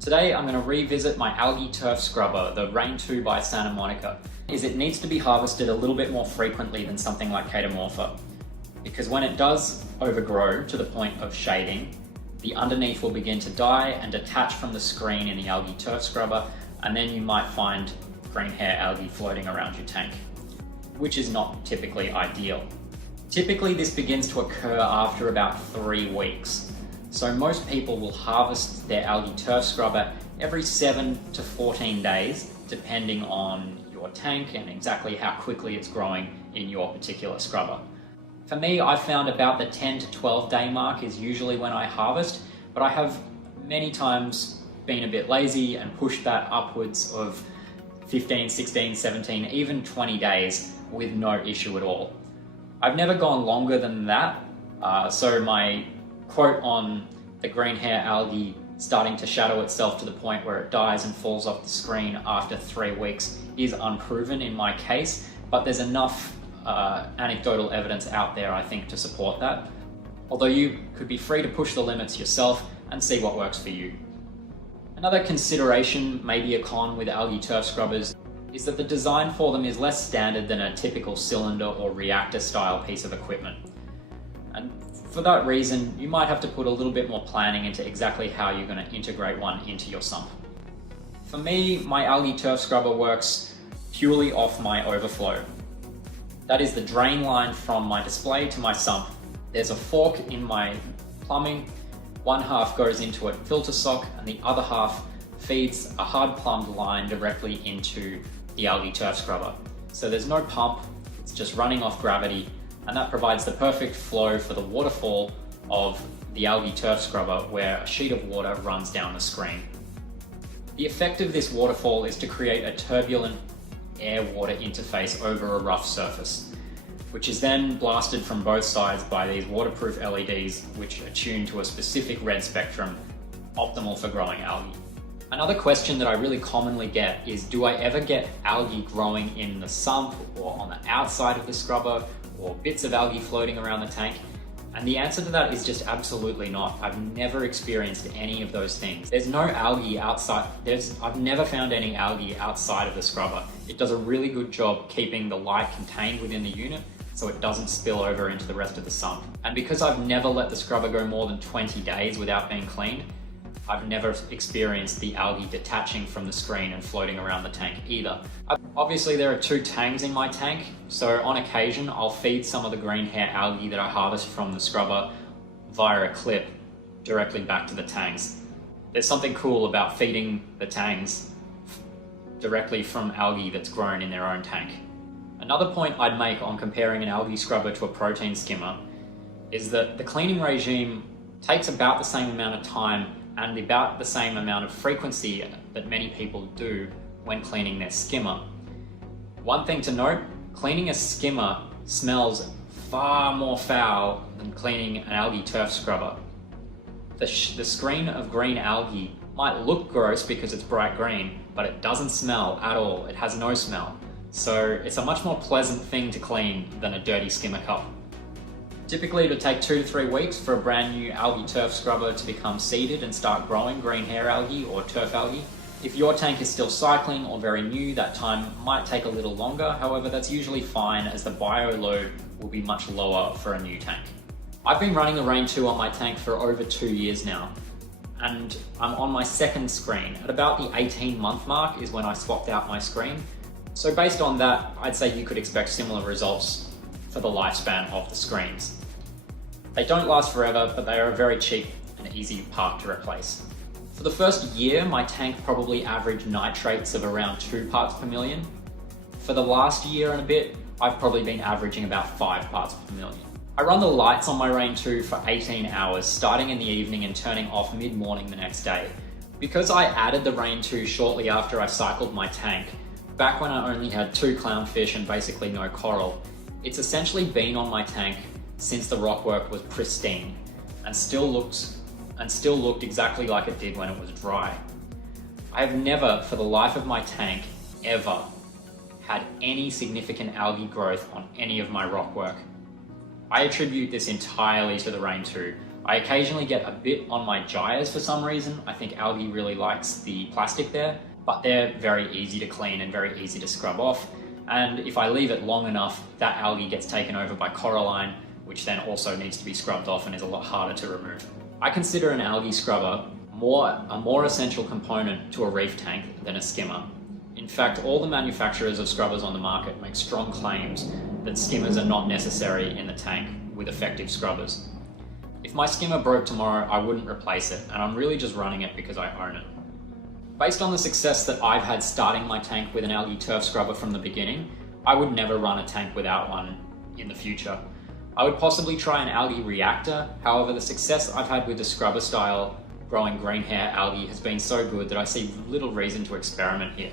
Today I'm going to revisit my algae turf scrubber, the RAIN2 by Santa Monica. It needs to be harvested a little bit more frequently than something like Catamorpha, because when it does overgrow to the point of shading, the underneath will begin to die and detach from the screen in the algae turf scrubber, and then you might find green hair algae floating around your tank, which is not typically ideal. Typically this begins to occur after about 3 weeks. So most people will harvest their algae turf scrubber every 7 to 14 days, depending on your tank and exactly how quickly it's growing in your particular scrubber. For me, I found about the 10 to 12 day mark is usually when I harvest, but I have many times been a bit lazy and pushed that upwards of 15, 16, 17, even 20 days with no issue at all. I've never gone longer than that, so my quote on the green hair algae starting to shadow itself to the point where it dies and falls off the screen after 3 weeks is unproven in my case, but there's enough anecdotal evidence out there, I think, to support that. Although you could be free to push the limits yourself and see what works for you. Another consideration, maybe a con with algae turf scrubbers, is that the design for them is less standard than a typical cylinder or reactor style piece of equipment. And for that reason, you might have to put a little bit more planning into exactly how you're going to integrate one into your sump. For me, my algae turf scrubber works purely off my overflow. That is the drain line from my display to my sump. There's a fork in my plumbing. One half goes into a filter sock and the other half feeds a hard plumbed line directly into the algae turf scrubber. So there's no pump, it's just running off gravity, and that provides the perfect flow for the waterfall of the algae turf scrubber where a sheet of water runs down the screen. The effect of this waterfall is to create a turbulent air-water interface over a rough surface, which is then blasted from both sides by these waterproof LEDs, which are tuned to a specific red spectrum, optimal for growing algae. Another question that I really commonly get is, do I ever get algae growing in the sump or on the outside of the scrubber, or bits of algae floating around the tank? And the answer to that is just absolutely not. I've never experienced any of those things. There's no algae outside. I've never found any algae outside of the scrubber. It does a really good job keeping the light contained within the unit so it doesn't spill over into the rest of the sump. And because I've never let the scrubber go more than 20 days without being cleaned, I've never experienced the algae detaching from the screen and floating around the tank either. Obviously there are 2 tangs in my tank, so on occasion I'll feed some of the green hair algae that I harvest from the scrubber via a clip directly back to the tangs. There's something cool about feeding the tangs directly from algae that's grown in their own tank. Another point I'd make on comparing an algae scrubber to a protein skimmer is that the cleaning regime takes about the same amount of time and about the same amount of frequency that many people do when cleaning their skimmer. One thing to note, cleaning a skimmer smells far more foul than cleaning an algae turf scrubber. The screen of green algae might look gross because it's bright green, but it doesn't smell at all. It has no smell. So it's a much more pleasant thing to clean than a dirty skimmer cup. Typically it would take 2 to 3 weeks for a brand new algae turf scrubber to become seeded and start growing green hair algae or turf algae. If your tank is still cycling or very new, that time might take a little longer. However, that's usually fine as the bio load will be much lower for a new tank. I've been running the RAIN2 on my tank for over 2 years now, and I'm on my 2nd screen. At about the 18-month mark is when I swapped out my screen. So based on that, I'd say you could expect similar results for the lifespan of the screens. They don't last forever, but they are very cheap and easy part to replace. For the first year, my tank probably averaged nitrates of around 2 parts per million. For the last year and a bit, I've probably been averaging about 5 parts per million. I run the lights on my RAIN2 for 18 hours, starting in the evening and turning off mid-morning the next day. Because I added the RAIN2 shortly after I cycled my tank, back when I only had 2 clownfish and basically no coral, it's essentially been on my tank since the rockwork was pristine and still looked exactly like it did when it was dry. I have never, for the life of my tank, ever had any significant algae growth on any of my rockwork. I attribute this entirely to the RAIN2. I occasionally get a bit on my gyres for some reason. I think algae really likes the plastic there, but they're very easy to clean and very easy to scrub off. And if I leave it long enough, that algae gets taken over by coralline, which then also needs to be scrubbed off and is a lot harder to remove. I consider an algae scrubber a more essential component to a reef tank than a skimmer. In fact, all the manufacturers of scrubbers on the market make strong claims that skimmers are not necessary in the tank with effective scrubbers. If my skimmer broke tomorrow, I wouldn't replace it, and I'm really just running it because I own it. Based on the success that I've had starting my tank with an algae turf scrubber from the beginning, I would never run a tank without one in the future. I would possibly try an algae reactor. However, the success I've had with the scrubber style growing green hair algae has been so good that I see little reason to experiment here.